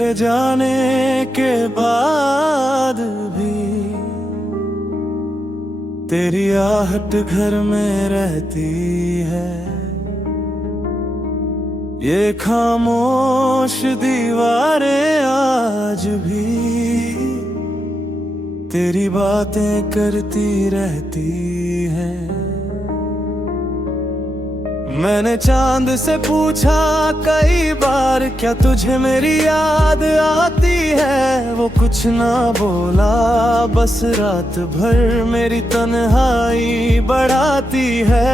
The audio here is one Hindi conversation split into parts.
तेरे जाने के बाद भी तेरी आहट घर में रहती है। ये खामोश दीवारें आज भी तेरी बातें करती रहती हैं। मैंने चांद से पूछा कई बार, क्या तुझे मेरी याद आती है? वो कुछ ना बोला, बस रात भर मेरी तन्हाई बढ़ाती है।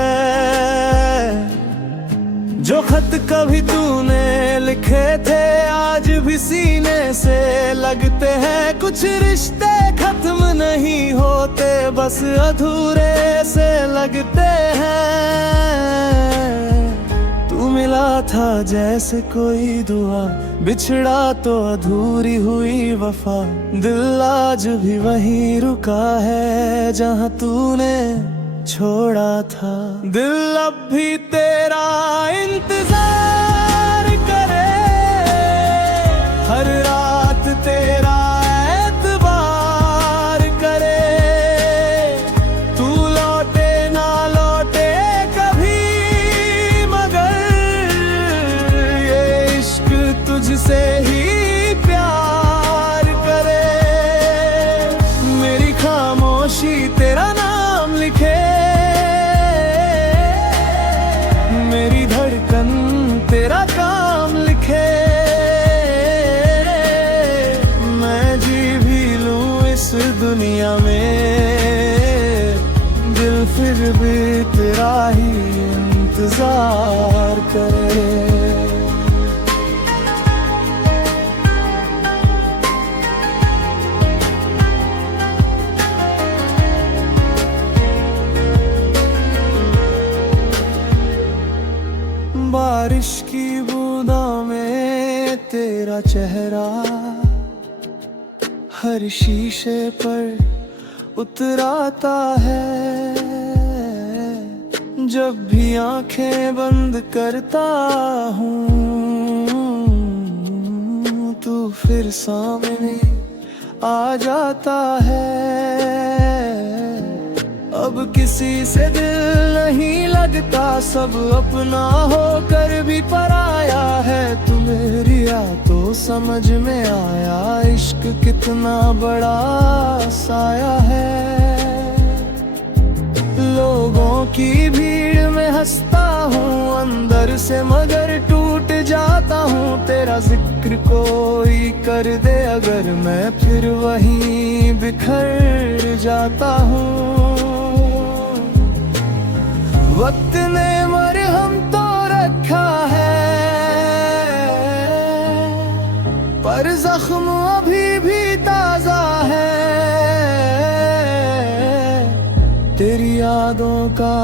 जो खत कभी तूने लिखे थे आज भी सीने से लगते हैं। कुछ रिश्ते खत्म नहीं होते, बस अधूरे से लगते हैं। तू मिला था जैसे कोई दुआ, बिछड़ा तो अधूरी हुई वफा। दिल आज भी वहीं रुका है जहां तूने छोड़ा था। दिल अब भी तेरा इंतजार करे, हर रात तेरा एतबार करे। तू लौटे ना लौटे कभी, मगर ये इश्क तुझसे ही प्यार करे। मेरी खामोशी तेरा नाम लिखे, मेरी धड़कन तेरा काम लिखे। मैं जी भी लूं इस दुनिया में, दिल फिर भी तेरा ही इंतजार करे। बारिश की बूंदों में तेरा चेहरा हर शीशे पर उतराता है। जब भी आंखें बंद करता हूँ, तू फिर सामने आ जाता है। अब किसी से दिल नहीं लगता, सब अपना होकर भी पराया है। तू मेरी तो समझ में आया, इश्क कितना बड़ा साया है। लोगों की भीड़ में हंसता हूँ अंदर से, मगर टूट जाता हूँ। तेरा जिक्र कोई कर दे अगर, मैं फिर वहीं बिखर जाता हूँ। वक्त ने मरहम तो रखा है, पर जख्म अभी भी ताजा है। तेरी यादों का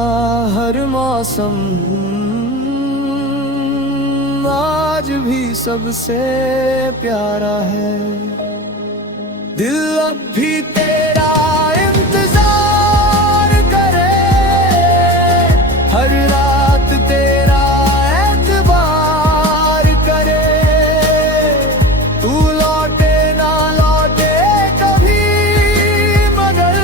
हर मौसम आज भी सबसे प्यारा है। दिल अब भी तेरा इंतजार करे, हर रात तेरा एतबार करे। तू लौटे ना लौटे कभी, मगर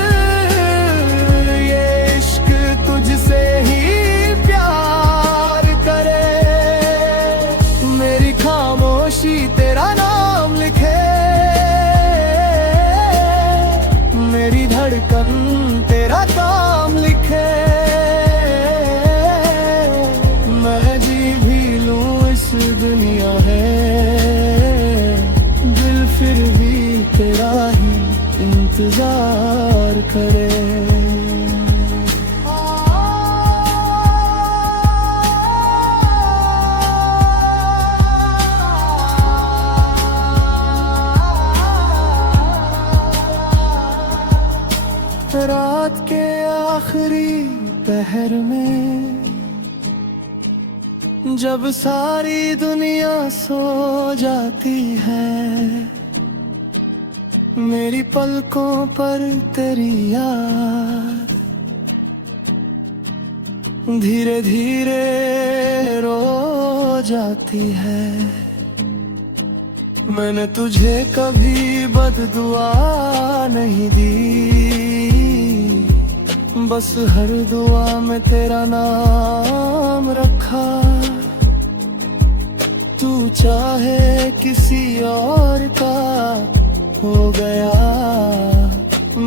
ये इश्क तुझसे ही प्यार करे। मेरी खामोशी तेरा नाम लिखे, मेरी धड़कन तेरा काम लिखे। मैं जी भी लूं इस दुनिया है, दिल फिर भी तेरा ही इंतजार करे। रात के आखिरी पहर में, जब सारी दुनिया सो जाती है, मेरी पलकों पर तेरी याद धीरे धीरे रो जाती है। मैंने तुझे कभी बददुआ नहीं दी, बस हर दुआ में तेरा नाम रखा। तू चाहे किसी और का हो गया,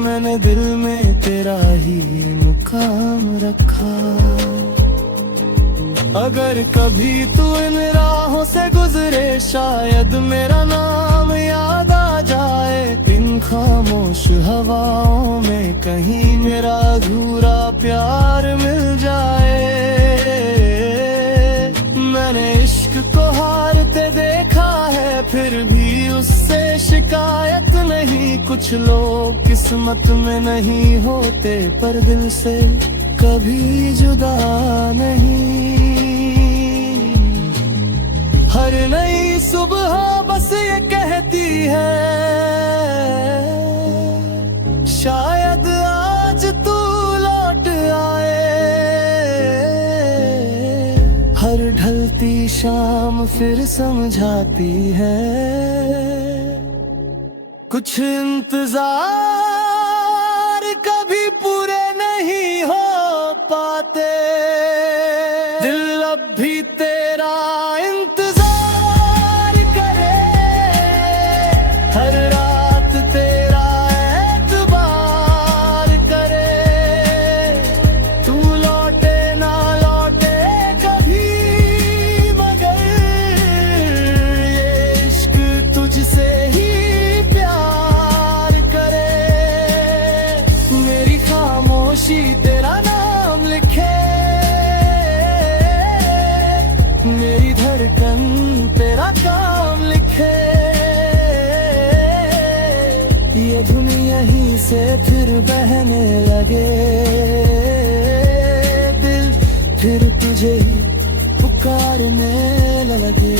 मैंने दिल में तेरा ही मुकाम रखा। अगर कभी तू इन राहों से गुजरे, शायद मेरा नाम याद आ जाए। इन खामोश हवाओं में कहीं मेरा अधूरा प्यार मिल जाए। मैंने इश्क को हारते देखा है, फिर भी उससे शिकायत नहीं। कुछ लोग किस्मत में नहीं होते, पर दिल से कभी जुदा नहीं। हर नई सुबह बस ये कहती है, शायद आज तू लौट आए। हर ढलती शाम फिर समझाती है, कुछ इंतजार कभी पूरे नहीं हो पाते। दिल अब भी तेरा इंतजार करे, हर रात तेरा एतबार करे। तू लौटे ना लौटे कभी, मगर ये इश्क तुझसे ही तेरा नाम लिखे। मेरी धड़कन तेरा काम लिखे। ये दुनिया ही से फिर बहने लगे, दिल फिर तुझे ही पुकारने लगे।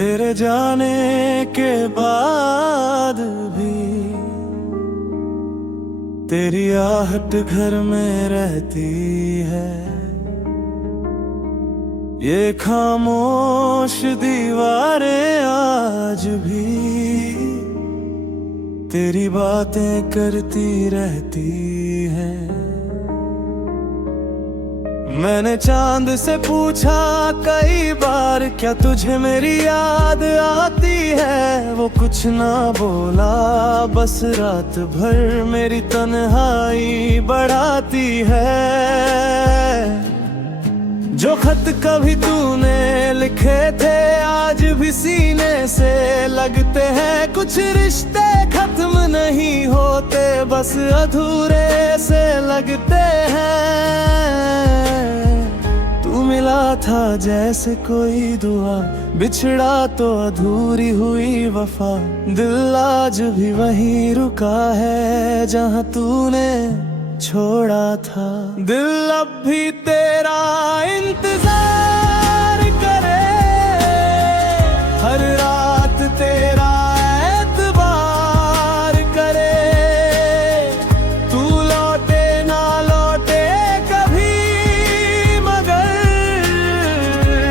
तेरे जाने के बाद भी तेरी आहट घर में रहती है। ये खामोश दीवारें आज भी तेरी बातें करती रहती हैं। मैंने चांद से पूछा कई बार, क्या तुझे मेरी याद आती है? वो कुछ ना बोला, बस रात भर मेरी तन्हाई बढ़ाती है। जो खत कभी तूने लिखे थे आज भी सीने से लगते हैं। कुछ रिश्ते खत्म नहीं होते, बस अधूरे से लगते हैं। तू मिला था जैसे कोई दुआ, बिछड़ा तो अधूरी हुई वफा। दिल आज भी वहीं रुका है जहां तूने छोड़ा था। दिल अब भी तेरा इंतजार करे, हर रात तेरा एतबार करे। तू लौटे ना लौटे कभी, मगर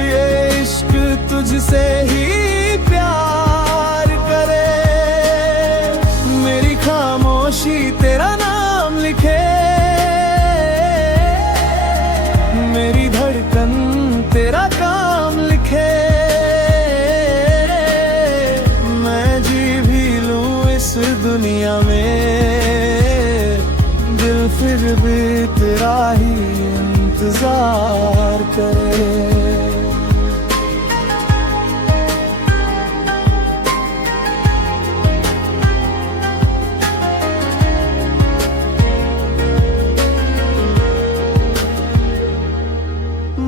ये इश्क तुझसे ही प्यार करे। मेरी खामोशी तेरा नाम लिखे, मेरी धड़कन तेरा काम लिखे। मैं जी भी लूं इस दुनिया में, दिल फिर भी तेरा ही इंतजार करे।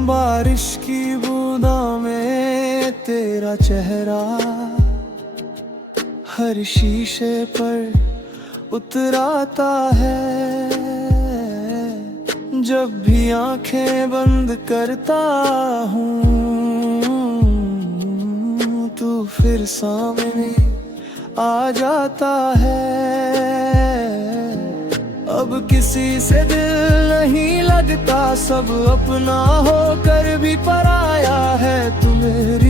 बारिश की बूंदा में तेरा चेहरा हर शीशे पर उतराता है। जब भी आंखें बंद करता हूँ तू फिर सामने आ जाता है। अब किसी से दिल नहीं लगता, सब अपना होकर भी पराया है। तू मेरी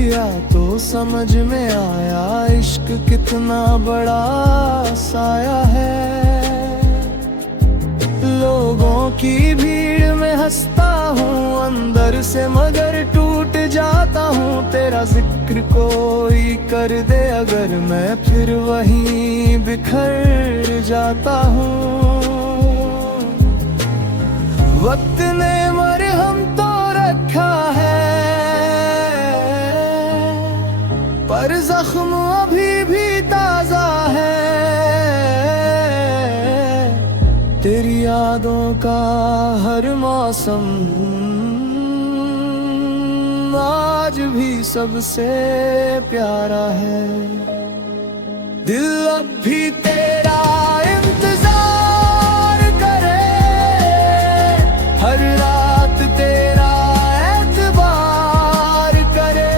तो समझ में आया, इश्क कितना बड़ा साया है। लोगों की भीड़ में हंसता हूँ अंदर से, मगर टूट जाता हूँ। तेरा जिक्र कोई कर दे अगर, मैं फिर वहीं बिखर जाता हूँ। वक्त ने मरहम तो रखा है, पर जख्म अभी भी ताजा है। तेरी यादों का हर मौसम आज भी सबसे प्यारा है। दिल अब भी तेरा इंतजार करे, हर रात तेरा एतबार करे।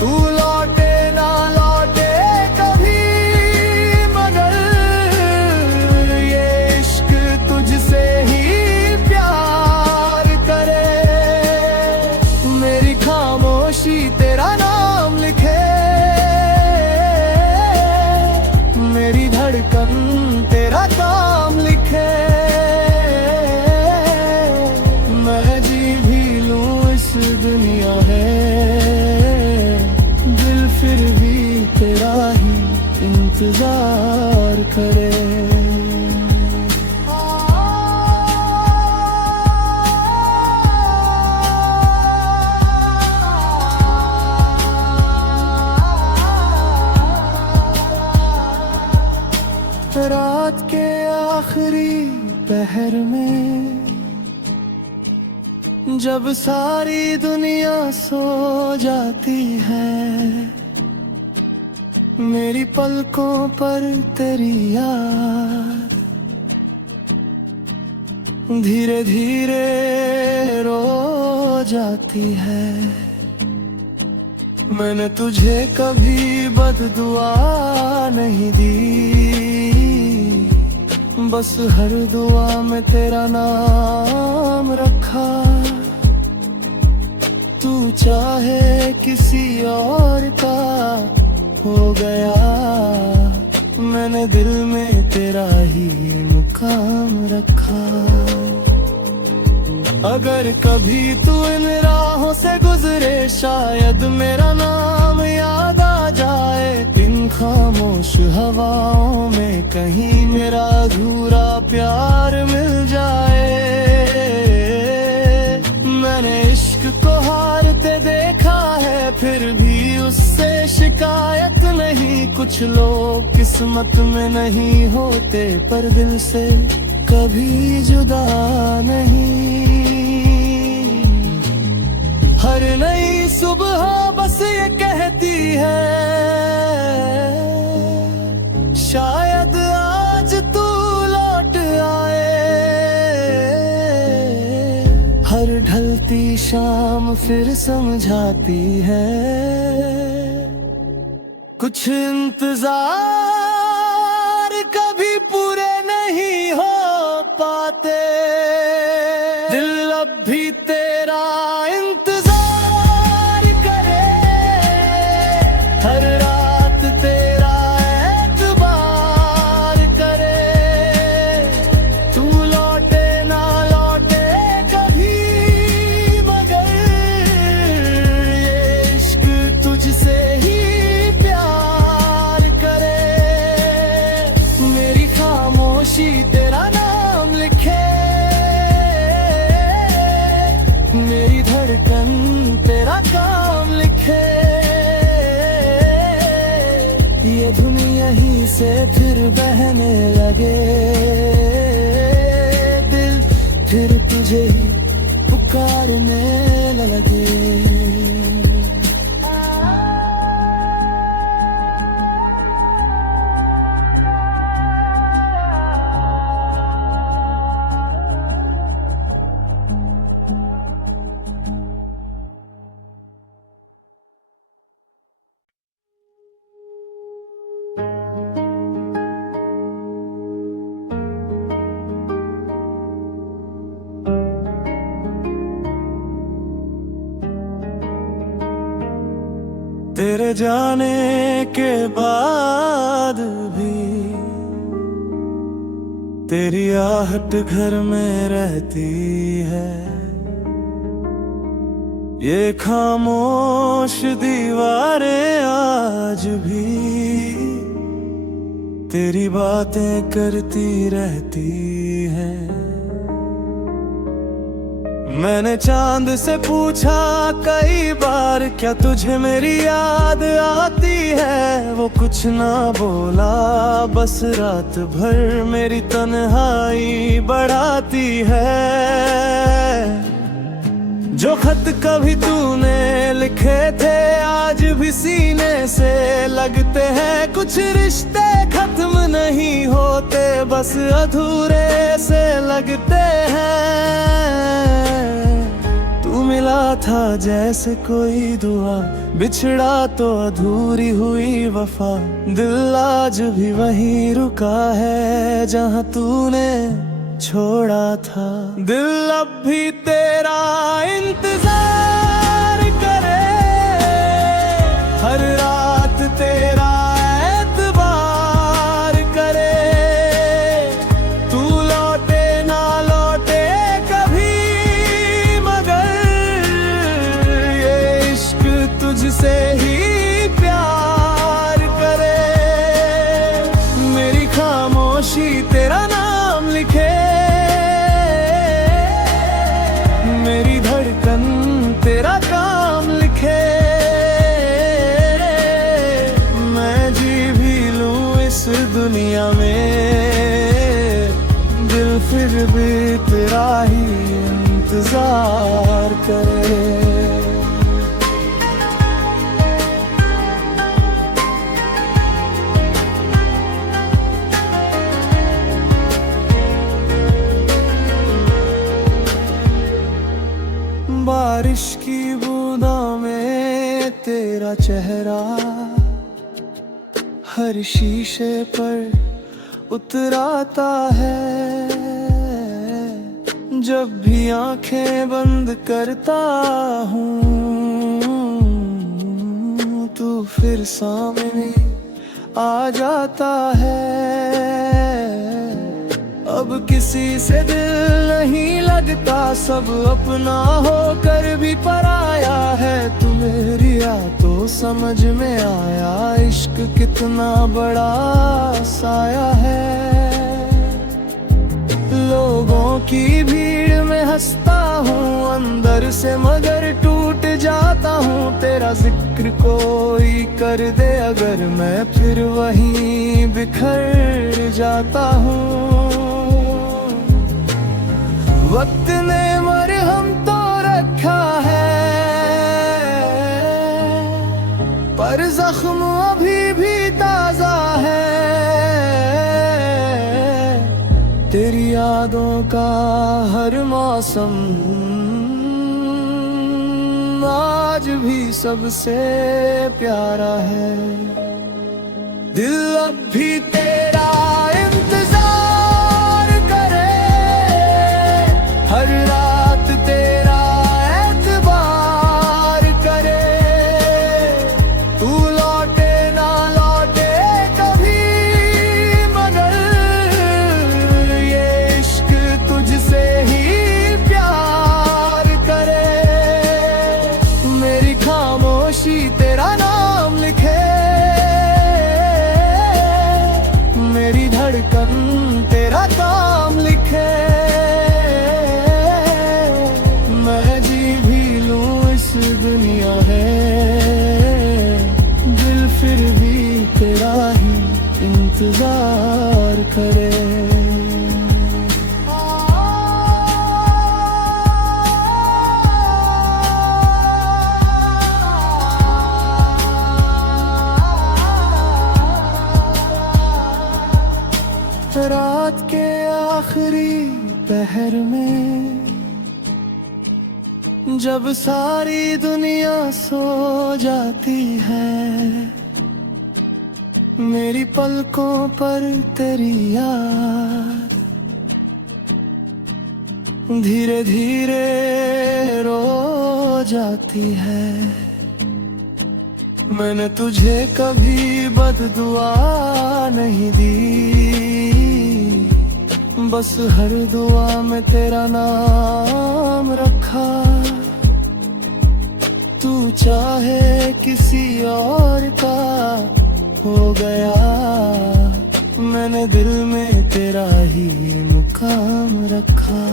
तू लौटे ना लौटे कभी, मगर ये इश्क तुझसे ही प्यार करे। मेरी खामोशी तेरा नाम लिखे, मेरी धड़कन तेरा काम लिखे। मैं जी भी लूं इस दुनिया है, दिल फिर भी तेरा ही इंतजार करे। रात के आखिरी पहर में जब सारी दुनिया सो जाती है, मेरी पलकों पर तेरी याद धीरे धीरे रो जाती है। मैंने तुझे कभी बददुआ नहीं दी, बस हर दुआ में तेरा नाम रखा। तू चाहे किसी और का हो गया, मैंने दिल में तेरा ही मुकाम रखा। अगर कभी तू इन राहों से गुजरे, शायद मेरा नाम याद आ जाए। इन खामोश हवाओं में कहीं मेरा अधूरा प्यार मिल जाए। मैंने इश्क को हारते देखा है, फिर भी उससे शिकायत नहीं। कुछ लोग किस्मत में नहीं होते, पर दिल से कभी जुदा नहीं। हर नई सुबह बस ये कहती है, शायद आज तू लौट आए। हर ढलती शाम फिर समझाती है, कुछ इंतजार कभी पूरे नहीं हो पाते। दिल अब भी तेरा इंतजार करे, हर रात तेरा एतबार करे। तू लौटे ना लौटे कभी, मगर ये इश्क तुझसे ही प्यार करे। मेरी खामोशी तेरा नाम लिखे, मेरी धड़कन तेरा काम लिखे। ये दुनिया ही से फिर बहने लगे, दिल फिर तुझे ही पुकारने लगे। चले जाने के बाद भी तेरी आहट घर में रहती है। ये खामोश दीवारें आज भी तेरी बातें करती रहती हैं। मैंने चांद से पूछा कई बार, क्या तुझे मेरी याद आती है? वो कुछ ना बोला, बस रात भर मेरी तन्हाई बढ़ाती है। जो खत कभी तूने लिखे थे आज भी सीने से लगते हैं। कुछ रिश्ते खत्म नहीं होते, बस अधूरे से लगते हैं। तू मिला था जैसे कोई दुआ, बिछड़ा तो अधूरी हुई वफा। दिल आज भी वहीं रुका है जहां तूने छोड़ा था। दिल अब भी तेरा इंतजार करे, हर रात तेरा एतबार करे। तू लौटे ना लौटे कभी, मगर ये इश्क तुझसे ही प्यार करे। मेरी खामोशी तेरा नाम लिखे, मेरी धड़कन तेरा काम लिखे। मैं जी भी लूं इस दुनिया में, दिल फिर भी तेरा ही इंतजार करे। बारिश की बूंदों में तेरा चेहरा हर शीशे पर उतराता है। जब भी आंखें बंद करता हूँ, तू फिर सामने आ जाता है। अब किसी से दिल नहीं लगता, सब अपना होकर भी पराया है। तू मेरी आ तो समझ में आया, इश्क कितना बड़ा साया है। लोगों की भीड़ में हंसता हूँ अंदर से, मगर टूट जाता हूँ। तेरा जिक्र कोई कर दे अगर, मैं फिर वहीं बिखर जाता हूँ। वक्त ने मरहम तो रखा है, पर जख्म अभी भी ताजा है। तेरी यादों का हर मौसम आज भी सबसे प्यारा है। दिल अब भी तेरा इंतजार करे, हर रात तेरा एतबार करे। तू लौटे ना लौटे कभी, मगर ये इश्क तुझसे ही प्यार करे। मेरी खामोशी तेरा नाम लिखे, मेरी धड़कन तेरा काम लिखे। मैं जी भी लूं इस दुनिया है, दिल फिर भी तेरा ही इंतजार करे। रात के आखिरी पहर में, जब सारी दुनिया सो जाती है, मेरी पलकों पर तेरी याद धीरे धीरे रो जाती है। मैंने तुझे कभी बददुआ नहीं दी, बस हर दुआ में तेरा नाम रखा। तू चाहे किसी और का हो गया, मैंने दिल में तेरा ही मुकाम रखा।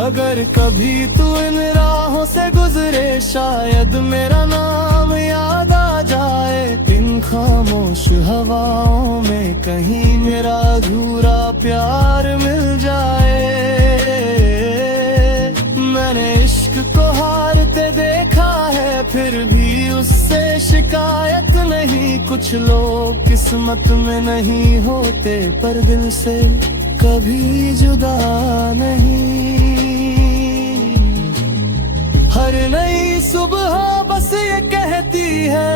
अगर कभी तू इन राहों से गुजरे, शायद मेरा नाम याद आ जाए। इन खामोश हवाओं में कहीं मेरा अधूरा प्यार मिल जाए। मैंने इश्क को हारते देखा है, फिर भी उससे शिकायत नहीं। कुछ लोग किस्मत में नहीं होते, पर दिल से कभी जुदा नहीं। हर नई सुबह बस ये कहती है,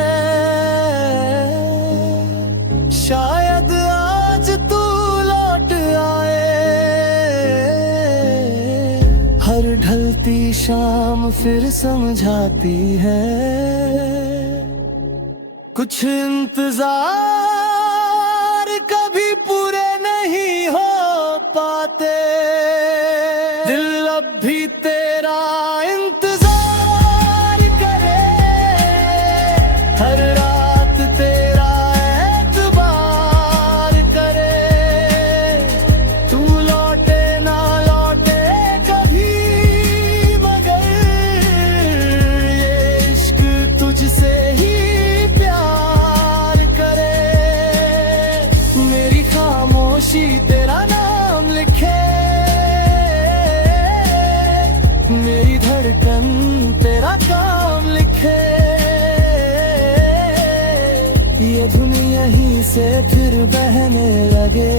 शायद आज तू लौट आए। हर ढलती शाम फिर समझाती है, कुछ इंतजार कभी पूरे नहीं हो पाते। दिल अब भी तेरा इंतजार करे, हर रात तेरा एतबार करे। तू लौटे ना लौटे कभी, मगर ये इश्क तुझसे ही तेरा नाम लिखे। मेरी धड़कन तेरा काम लिखे। ये दुनिया ही से फिर बहने लगे,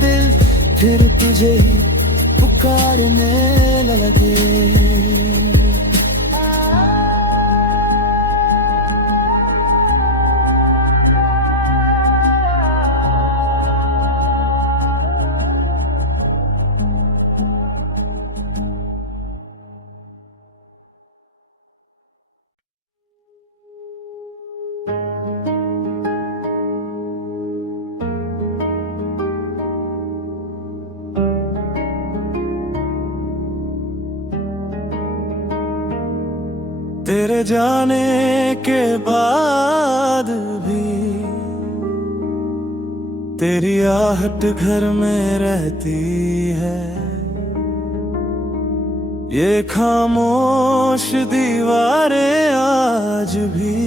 दिल फिर तुझे ही पुकारने लगे। तेरे जाने के बाद भी तेरी आहट घर में रहती है। ये खामोश दीवारें आज भी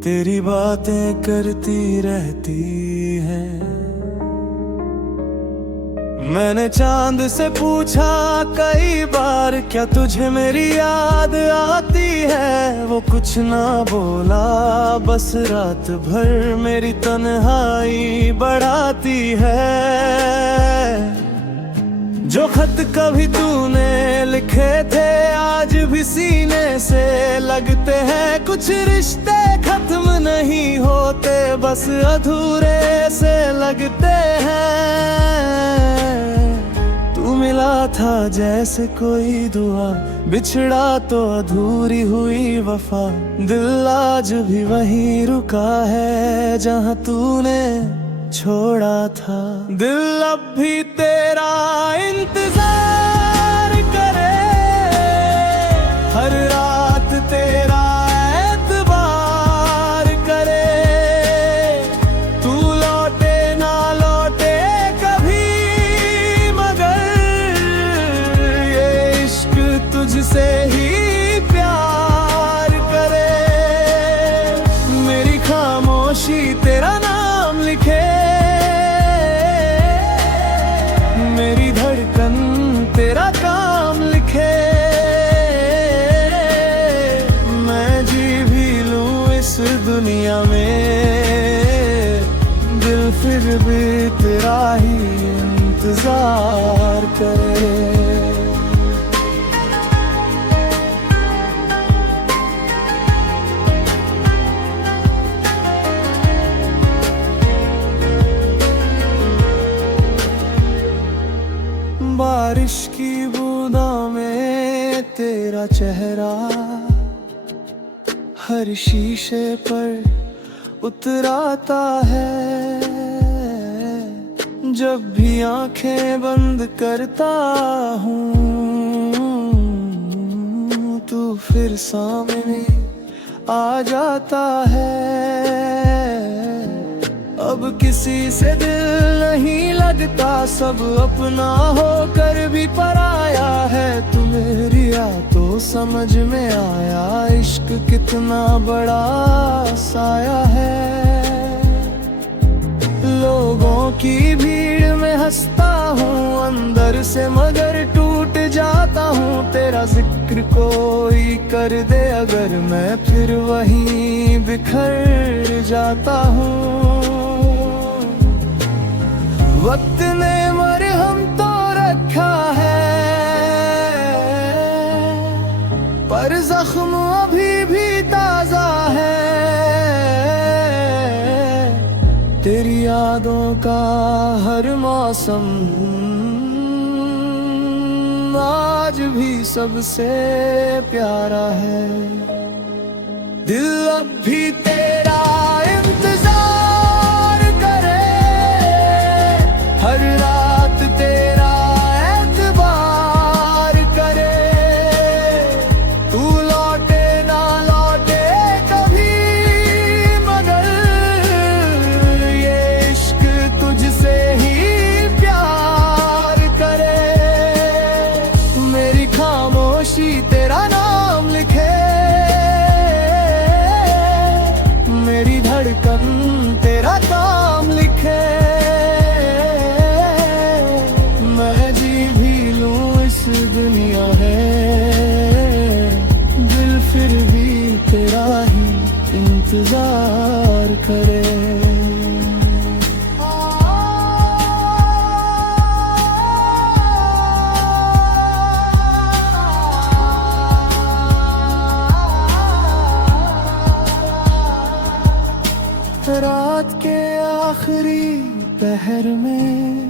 तेरी बातें करती रहती हैं। मैंने चांद से पूछा कई बार, क्या तुझे मेरी याद आती है? वो कुछ ना बोला, बस रात भर मेरी तन्हाई बढ़ाती है। जो खत कभी तूने लिखे थे आज भी सीने से लगते हैं। कुछ रिश्ते खत्म नहीं होते, बस अधूरे से लगते हैं। तू मिला था जैसे कोई दुआ, बिछड़ा तो अधूरी हुई वफा। दिल आज भी वहीं रुका है जहां तूने छोड़ा था। दिल अब भी तेरा इंतजार करे, हर रात तेरा एतबार करे। तू लौटे ना लौटे कभी, मगर ये इश्क तुझसे ही प्यार करे। मेरी खामोशी तेरा नाम लिखे, मेरी धड़कन तेरा काम लिखे। मैं जी भी लूं इस दुनिया में, दिल फिर भी तेरा ही इंतजार करे। बारिश की बूंदा में तेरा चेहरा हर शीशे पर उतराता है। जब भी आंखें बंद करता हूँ तू फिर सामने आ जाता है। अब किसी से दिल नहीं लगता, सब अपना होकर भी पराया है। तू मेरी तो समझ में आया, इश्क कितना बड़ा साया है। लोगों की भीड़ में हंसता हूँ अंदर से, मगर टूट जाता हूँ। तेरा जिक्र कोई कर दे अगर, मैं फिर वहीं बिखर जाता हूँ। वक्त ने मरहम तो रखा है, पर जख्म अभी भी ताजा है। तेरी यादों का हर मौसम आज भी सबसे प्यारा है। दिल अब भी तेरा इंतजार करे, हर रात तेरा एतबार करे। तू लौटे ना लौटे कभी, मगर ये इश्क तुझसे ही प्यार करे। मेरी खामोशी तेरा नाम लिखे, मेरी धड़कन तेरा काम लिखे। मैं जी भी लूं इस दुनिया है, दिल फिर भी तेरा ही इंतजार करे। रात के आखिरी पहर में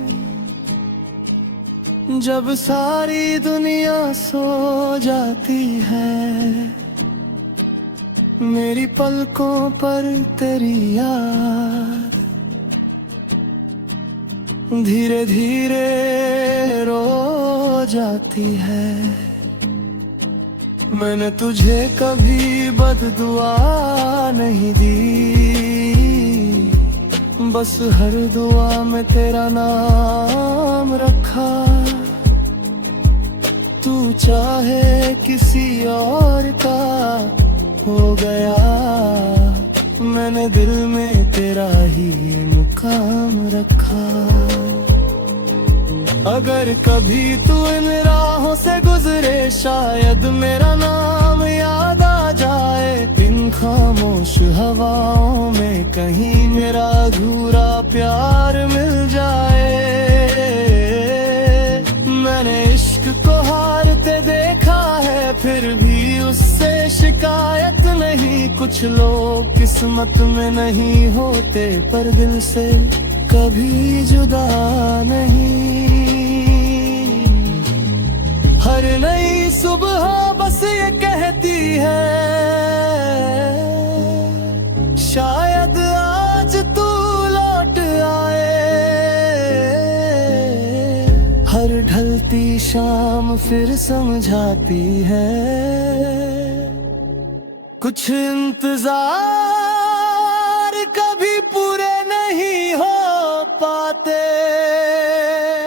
जब सारी दुनिया सो जाती है, मेरी पलकों पर तेरी याद धीरे धीरे रो जाती है। मैंने तुझे कभी बददुआ नहीं दी, बस हर दुआ में तेरा नाम रखा। तू चाहे किसी और का हो गया, मैंने दिल में तेरा ही मुकाम रखा। अगर कभी तू इन राहों से गुजरे, शायद मेरा नाम याद आ जाए। इन खामोश हवाओं में कहीं मेरा अधूरा प्यार मिल जाए। मैंने इश्क को हारते देखा है, फिर भी उससे शिकायत नहीं। कुछ लोग किस्मत में नहीं होते, पर दिल से कभी जुदा नहीं। हर नई सुबह बस ये कहती है, शायद आज तू लौट आए। हर ढलती शाम फिर समझाती है, कुछ इंतजार कभी पूरे नहीं हो पाते।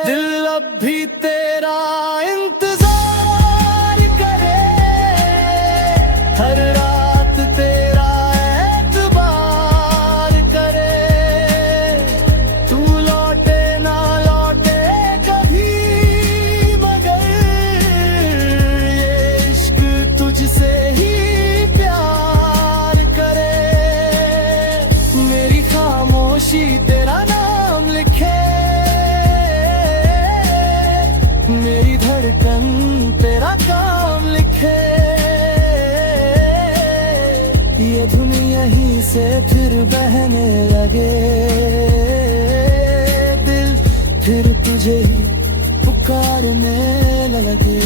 दिल अब भी तेरा इंतजार करे, हर रात तेरा एतबार करे। तू लौटे ना लौटे कभी, मगर ये इश्क तुझसे ही प्यार करे। मेरी खामोशी तेरा नाम लिखे, मेरी धड़कन तेरा काम लिखे। ये दुनिया ही से फिर बहने लगे, दिल फिर तुझे ही पुकारने लगे।